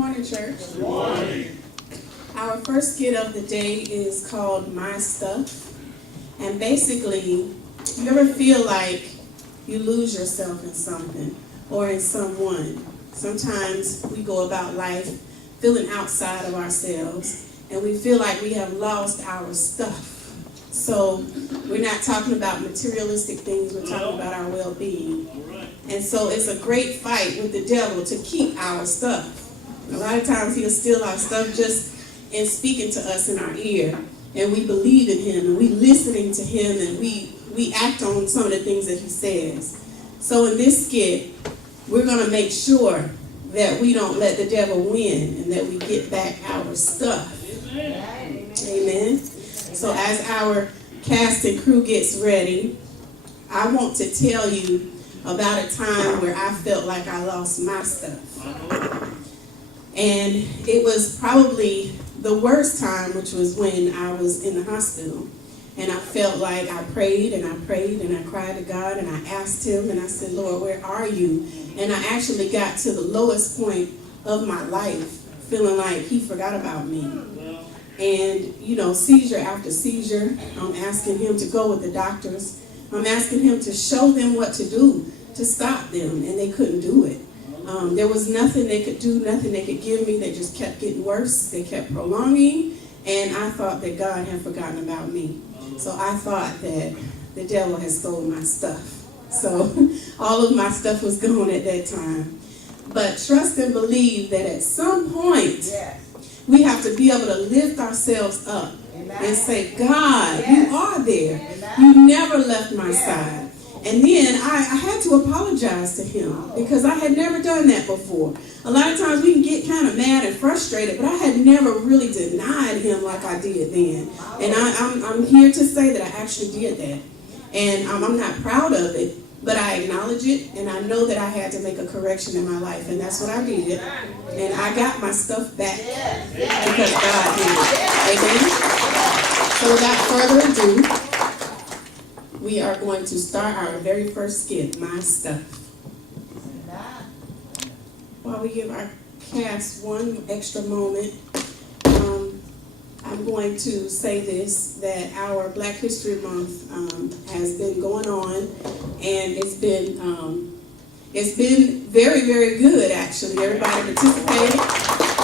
Morning, church. Good morning. Our first skit of the day is called My Stuff. And basically, you ever feel like you lose yourself in something or in someone? Sometimes we go about life feeling outside of ourselves and we feel like we have lost our stuff. So we're not talking about materialistic things, we're talking about our well-being. And so it's a great fight with the devil to keep our stuff. A lot of times he'll steal our stuff just in speaking to us in our ear. And we believe in him and we listening to him and we act on some of the things that he says. So in this skit, we're going to make sure that we don't let the devil win and that we get back our stuff. Amen. Amen. So as our cast and crew gets ready, I want to tell you about a time where I felt like I lost my stuff. And it was probably the worst time, which was when I was in the hospital. And I felt like I prayed and I prayed and I cried to God and I asked him and I said, Lord, where are you? And I actually got to the lowest point of my life, feeling like he forgot about me. And, seizure after seizure, I'm asking him to go with the doctors. I'm asking him to show them what to do to stop them, and they couldn't do it. There was nothing they could do, nothing they could give me. They just kept getting worse. They kept prolonging, and I thought that God had forgotten about me. So I thought that the devil had stolen my stuff. So all of my stuff was gone at that time. But trust and believe that at some point, we have to be able to lift ourselves up and say, God, you are there. You never left my side. And then I had to apologize to him because I had never done that before. A lot of times we can get kind of mad and frustrated, but I had never really denied him like I did then. And I'm here to say that I actually did that. And I'm not proud of it, but I acknowledge it, and I know that I had to make a correction in my life, and that's what I did. And I got my stuff back because God did it. Amen? So without further ado, we are going to start our very first skit, My Stuff. While we give our cast one extra moment, I'm going to say this, that our Black History Month has been going on, and it's been very, very good, actually. Everybody participated.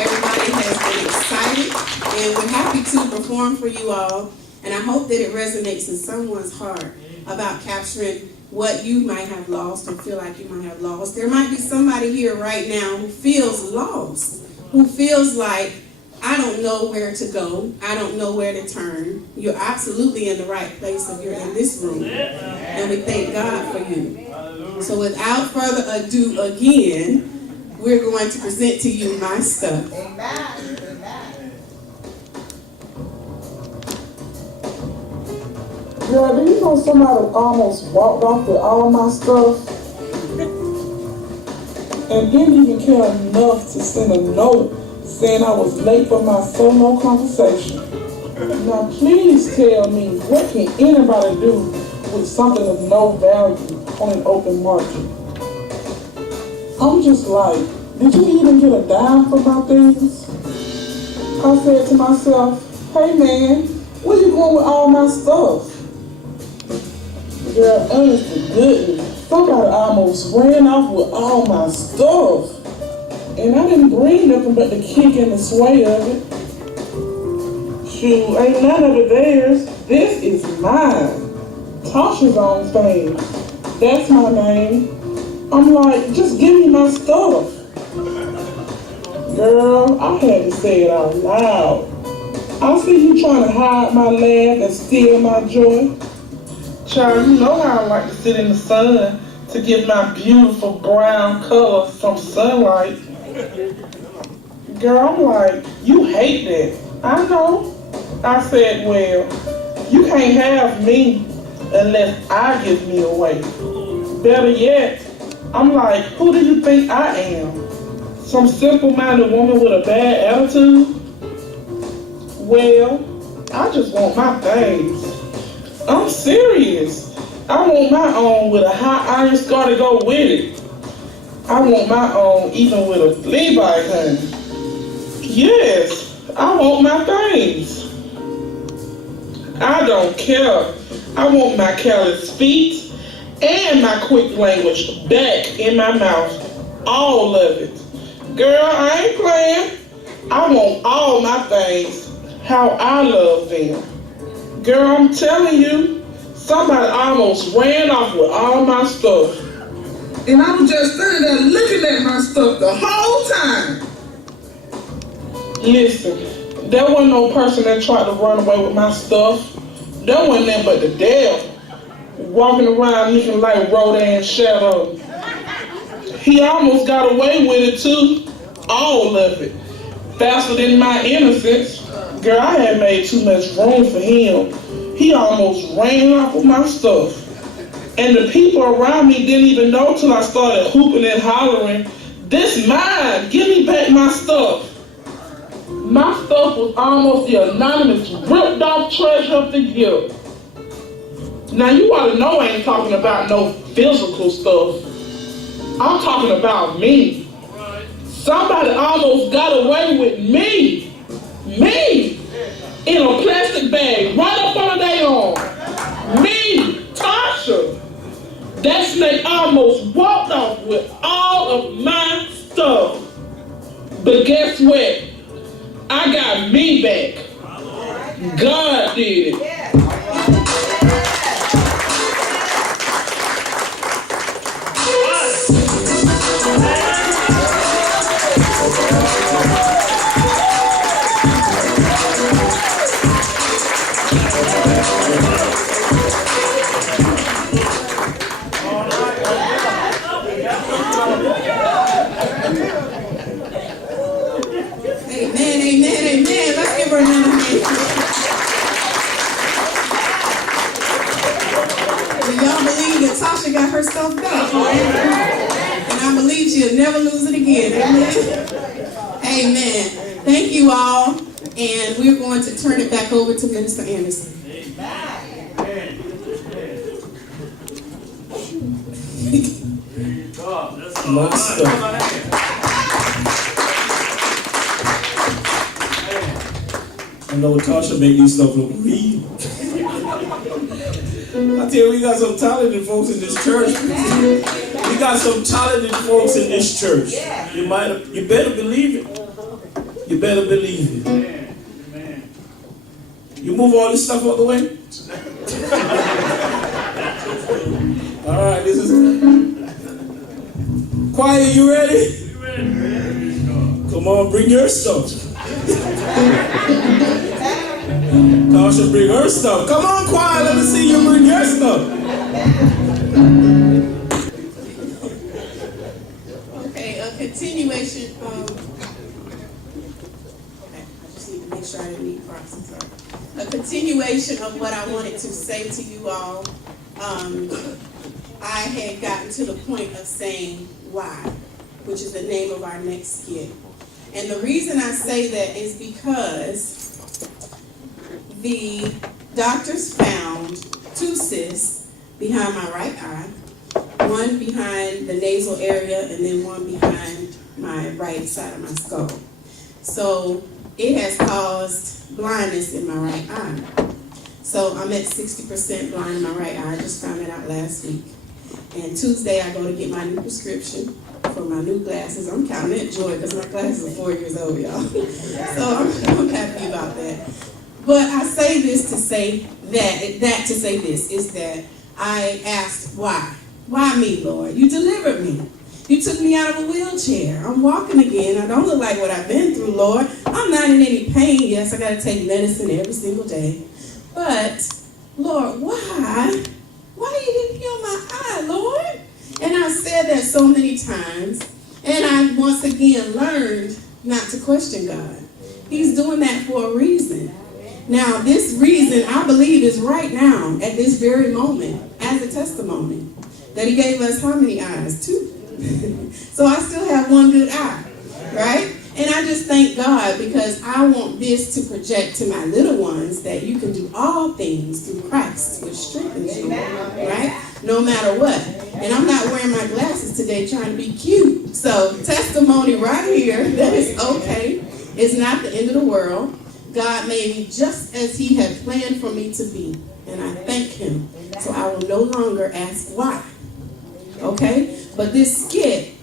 Everybody has been excited, and we're happy to perform for you all. And I hope that it resonates in someone's heart about capturing what you might have lost or feel like you might have lost. There might be somebody here right now who feels lost, who feels like, I don't know where to go. I don't know where to turn. You're absolutely in the right place if you're in this room. And we thank God for you. So without further ado again, we're going to present to you My Stuff. Amen. Girl, do you know somebody almost walked off with all my stuff and didn't even care enough to send a note saying I was late for my solo conversation? Now please tell me, what can anybody do with something of no value on an open market? I'm just like, did you even get a dime for my things? I said to myself, hey man, where you going with all my stuff? Girl, honest to goodness, somebody almost ran off with all my stuff. And I didn't bring nothing but the kick and the sway of it. Shoot, ain't none of it theirs. This is mine. Tasha's on thing. That's my name. I'm like, just give me my stuff. Girl, I had to say it out loud. I see you trying to hide my laugh and steal my joy. Child, you know how I like to sit in the sun to get my beautiful brown color from sunlight. Girl, I'm like, you hate that. I know. I said, well, you can't have me unless I give me away. Better yet, I'm like, who do you think I am? Some simple-minded woman with a bad attitude? Well, I just want my things. I'm serious. I want my own with a hot iron scar to go with it. I want my own even with a flea bite, honey. Yes, I want my things. I don't care. I want my careless feet and my quick language back in my mouth. All of it. Girl, I ain't playing. I want all my things how I love them. Girl, I'm telling you, somebody almost ran off with all my stuff. And I was just standing there looking at my stuff the whole time. Listen, there wasn't no person that tried to run away with my stuff. There wasn't nothing but the devil walking around looking like Rodin's shadow. He almost got away with it too, all of it, faster than my innocence. Girl, I had made too much room for him. He almost ran off with my stuff. And the people around me didn't even know till I started hooping and hollering, "This mine, give me back my stuff." My stuff was almost the anonymous ripped off treasure of the year. Now you ought to know I ain't talking about no physical stuff. I'm talking about me. Somebody almost got away with me. Me! In a plastic bag, right up under their arm. Me, Tasha. That snake almost walked off with all of my stuff. But guess what? I got me back. God did it. Tasha got her stuff back, and I believe she'll never lose it again. Amen. Amen. Thank you all, and we're going to turn it back over to Minister Anderson. My stuff. I know Tasha make these stuff look real. I tell you, we got some talented folks in this church. We got some talented folks in this church. You better believe it. You better believe it. You move all this stuff out the way. All right, this is choir. You ready? Come on, bring your stuff. Tasha, bring her stuff. Come on, choir, let me see you bring your stuff. Okay, a continuation of... Okay, I just need to make sure I didn't need proxies. A continuation of what I wanted to say to you all. I had gotten to the point of saying why, which is the name of our next skit. And the reason I say that is because the doctors found 2 cysts behind my right eye, one behind the nasal area and then one behind my right side of my skull. So it has caused blindness in my right eye. So I'm at 60% blind in my right eye. I just found that out last week. And Tuesday I go to get my new prescription for my new glasses. I'm counting that joy because my glasses are 4 years old, y'all. So I'm happy about that. But I say this to say that to say this is that I asked why. Why me, Lord? You delivered me. You took me out of a wheelchair. I'm walking again. I don't look like what I've been through, Lord. I'm not in any pain. Yes, I got to take medicine every single day. But, Lord, why? Why you didn't heal my eye, Lord? And I've said that so many times. And I once again learned not to question God. He's doing that for a reason. Now, this reason, I believe, is right now, at this very moment, as a testimony, that he gave us how many eyes? 2. So I still have one good eye, right? And I just thank God because I want this to project to my little ones that you can do all things through Christ, which strengthens you, right? No matter what. And I'm not wearing my glasses today trying to be cute. So testimony right here that it's okay It's not the end of the world. God made me just as he had planned for me to be. And I thank him. So I will no longer ask why. Okay? But this skit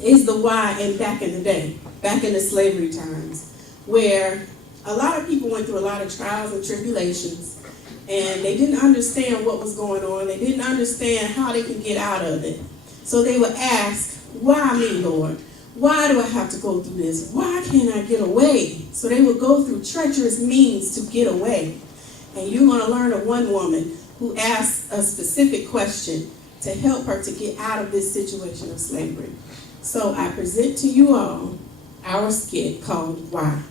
is the why and back in the day, back in the slavery times, where a lot of people went through a lot of trials and tribulations, and they didn't understand what was going on. They didn't understand how they could get out of it. So they would ask, why me, Lord? Why do I have to go through this? Why can't I get away? So they would go through treacherous means to get away. And you're going to learn of one woman who asked a specific question to help her to get out of this situation of slavery. So I present to you all our skit called Why.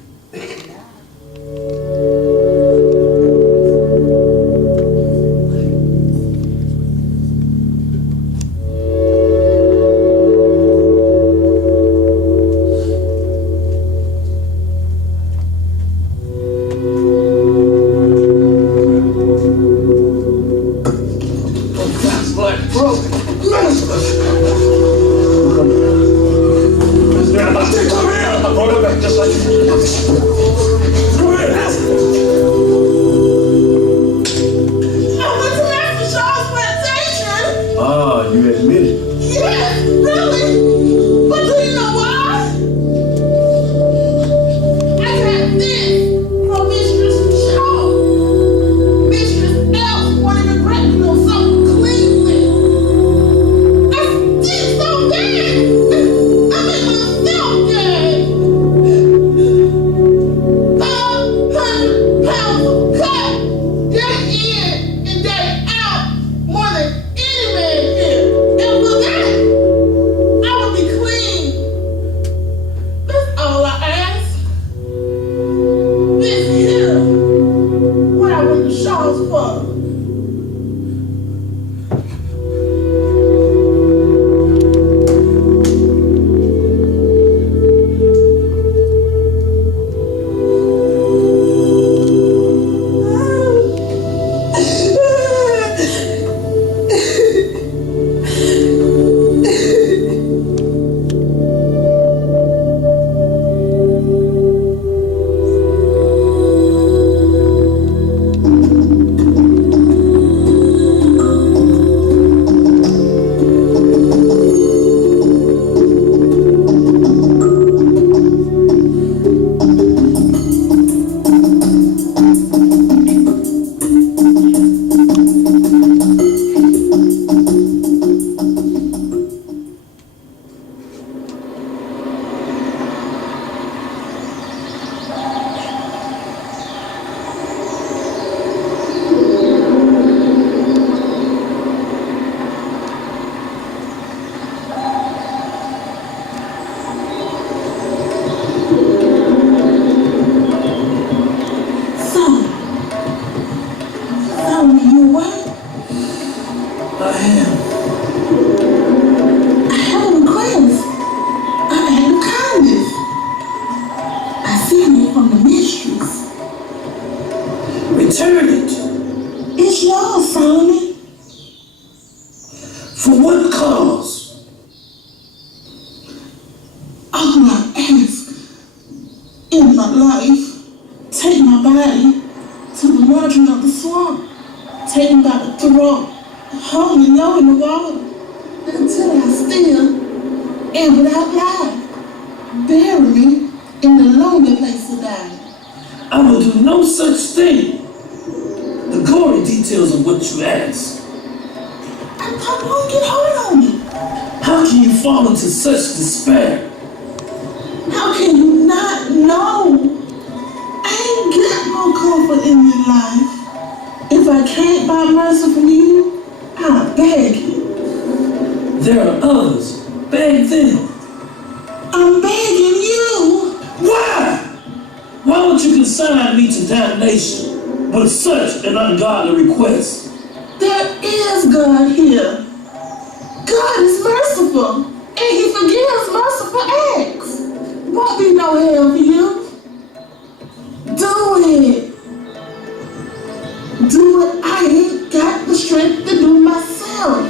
With such an ungodly request. There is God here. God is merciful, and he forgives merciful acts. Won't be no hell for you. Do it. Do it. I ain't got the strength to do myself.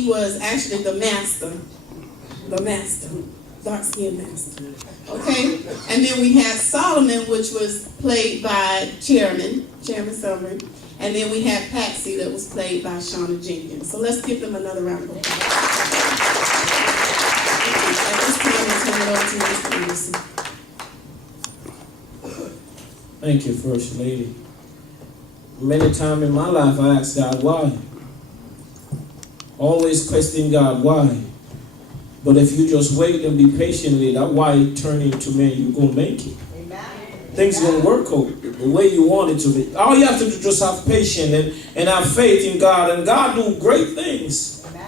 he was actually the master, dark-skinned master. Okay? And then we had Solomon, which was played by Chairman Solomon. And then we had Patsy, that was played by Shauna Jenkins. So let's give them another round of applause. At this time, I'll turn it over to Mr. Anderson. Thank you, First Lady. Many times in my life, I ask God why. Always question God why. But if you just wait and be patiently, that why turn into man, you're going to make it. Amen. Things going to work out the way you want it to be. All you have to do is just have patience and have faith in God. And God do great things. Amen.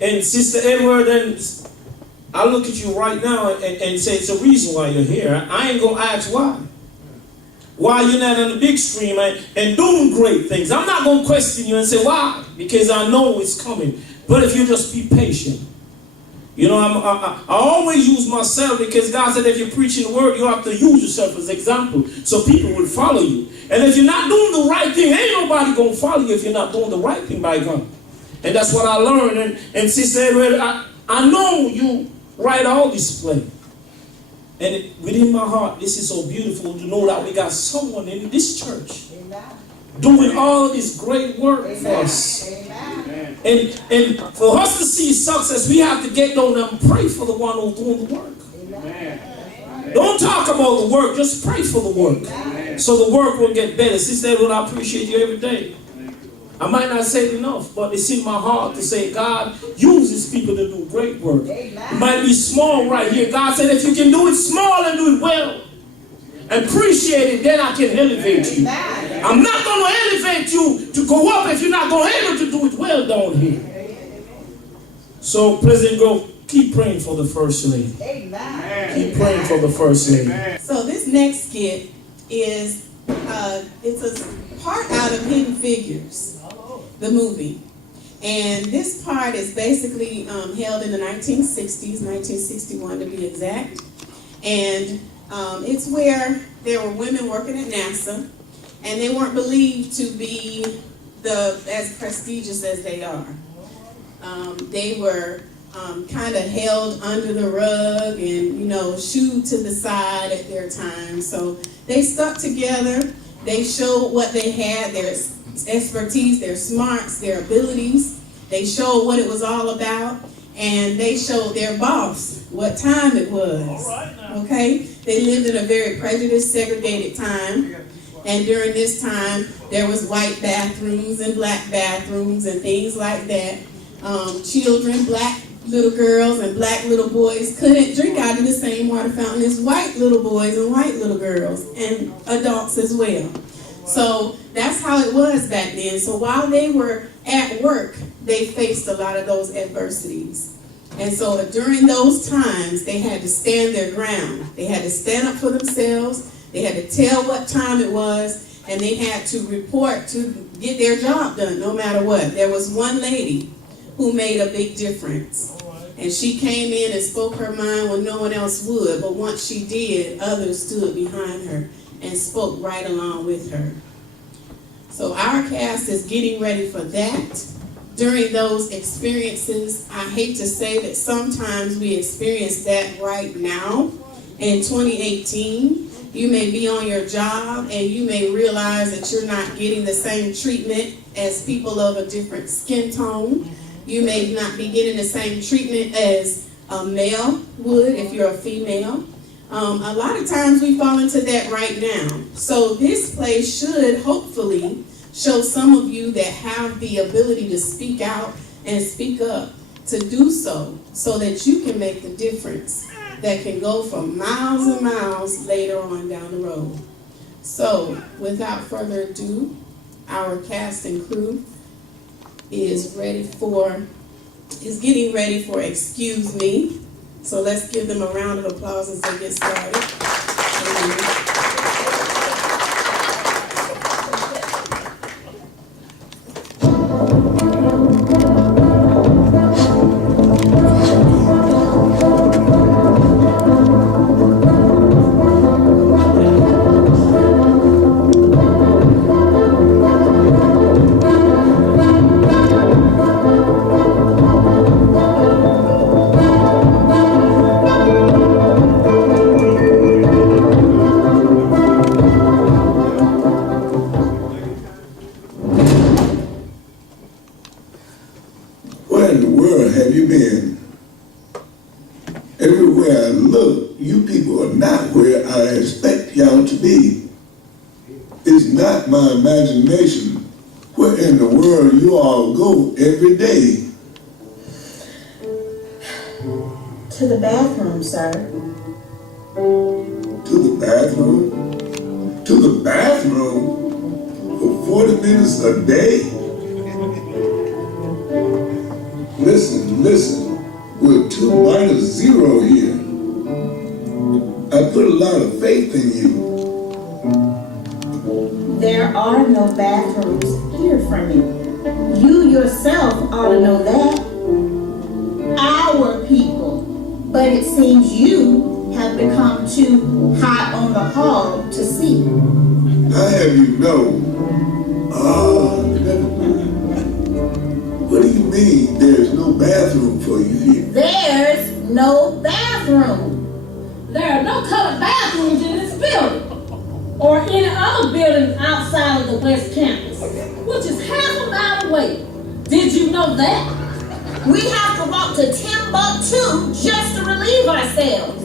And Sister Edward, and I look at you right now and say it's a reason why you're here. I ain't going to ask why. Why you're not on the big screen and doing great things. I'm not going to question you and say why. Because I know it's coming. But if you just be patient. You know, I always use myself because God said if you're preaching the word, you have to use yourself as an example so people will follow you. And if you're not doing the right thing, ain't nobody going to follow you if you're not doing the right thing by God. And that's what I learned. And Sister Edward, I know you write all this play. And within my heart, this is so beautiful to know that we got someone in this church doing all this great work for us. And for us to see success, we have to get down and pray for the one who's doing the work. Amen. Don't talk about the work, just pray for the work. Amen. So the work will get better. Sister Edward, I appreciate you every day. I might not say it enough, but it's in my heart to say God uses people to do great work. Amen. It might be small right here. God said if you can do it small and do it well, appreciate it, then I can elevate you. Amen. I'm not going to elevate you to go up if you're not going to be able to do it well down here. So, President Grove, keep praying for the First Lady. Amen. Keep praying for the First Lady. So this next skit is it's a part out of Hidden Figures, the movie. And this part is basically held in the 1960s, 1961 to be exact. And it's where there were women working at NASA, and they weren't believed to be as prestigious as they are. They were kind of held under the rug and, shooed to the side at their time. So they stuck together. They showed what they had, their expertise, their smarts, their abilities. They showed what it was all about. And they showed their boss what time it was. All right now. Okay? They lived in a very prejudiced, segregated time. And during this time, there was white bathrooms and black bathrooms and things like that. Children, black little girls and black little boys couldn't drink out of the same water fountain as white little boys and white little girls, and adults as well. So that's how it was back then. So while they were at work, they faced a lot of those adversities. And so during those times, they had to stand their ground. They had to stand up for themselves. They had to tell what time it was, and they had to report to get their job done no matter what. There was one lady who made a big difference. And she came in and spoke her mind when no one else would. But once she did, others stood behind her and spoke right along with her. So our cast is getting ready for that. During those experiences, I hate to say that sometimes we experience that right now in 2018. You may be on your job and you may realize that you're not getting the same treatment as people of a different skin tone. You may not be getting the same treatment as a male would if you're a female. A lot of times we fall into that right now. So this play should hopefully show some of you that have the ability to speak out and speak up to do so that you can make the difference that can go for miles and miles later on down the road. So without further ado, our cast and crew is getting ready for Excuse Me. So let's give them a round of applause as they get started. world have you been? Everywhere I look, you people are not where I expect y'all to be. It's not my imagination where in the world you all go every day. To the bathroom, sir. To the bathroom? To the bathroom? For 40 minutes a day? Listen. We're 2 minus 0 here. I put a lot of faith in you. There are no bathrooms here for me. You yourself ought to know that. Our people. But it seems you have become too hot on the hog to see. I have you know. Never mind. What do you mean there's no bathroom for you here? There's no bathroom. There are no colored bathrooms in this building or any other building outside of the West Campus, which is half a mile away. Did you know that? We have to walk to Timbuktu just to relieve ourselves.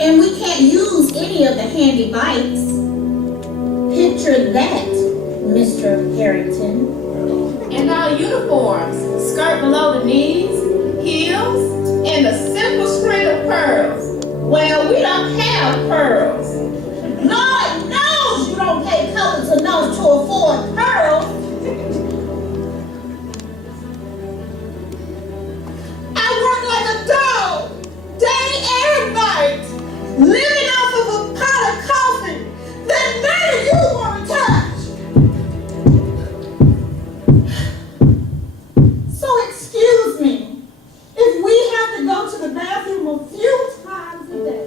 And we can't use any of the handy bikes. Picture that, Mr. Harrington. And our uniforms, skirt below the knees, heels, and a simple string of pearls. Well, we don't have pearls. Lord knows you don't pay colors enough to afford pearls. I work like a dog, day and night, living off of a pot of coffee that none of you want to touch. So excuse me, if we have to go to the bathroom a few times a day.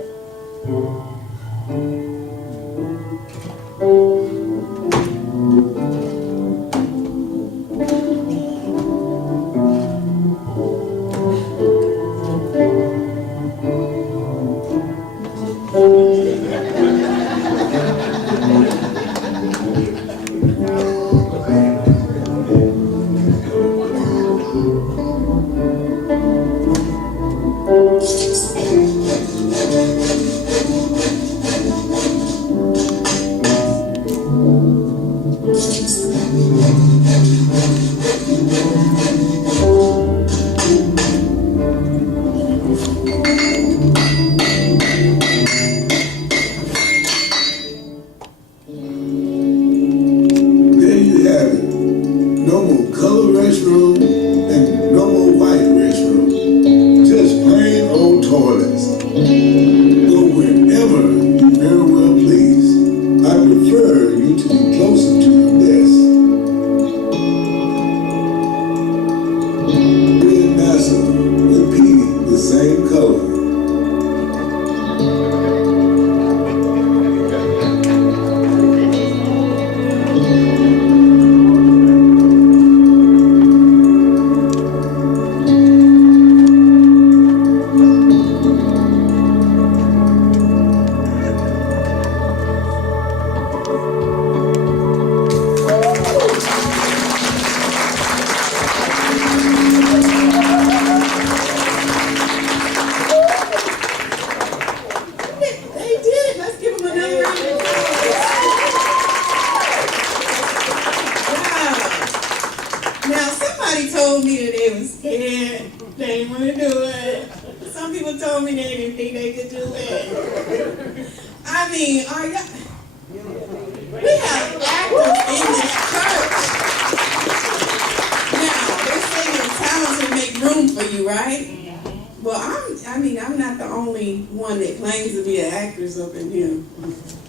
told me that they was scared, they didn't want to do it. Some people told me they didn't think they could do it. I mean, we have actors in this church. Now, they're saying your talents will make room for you, right? Well, I'm not the only one that claims to be an actress up in here.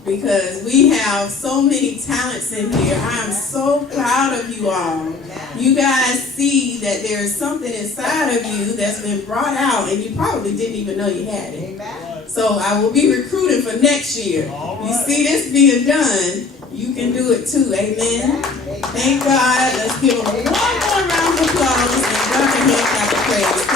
Because we have so many talents in here. I am so proud of you all. You guys see that there is something inside of you that's been brought out and you probably didn't even know you had it. So I will be recruiting for next year. You see this being done, you can do it too. Amen. Thank God. Let's give them one more round of applause and God can help out the praise.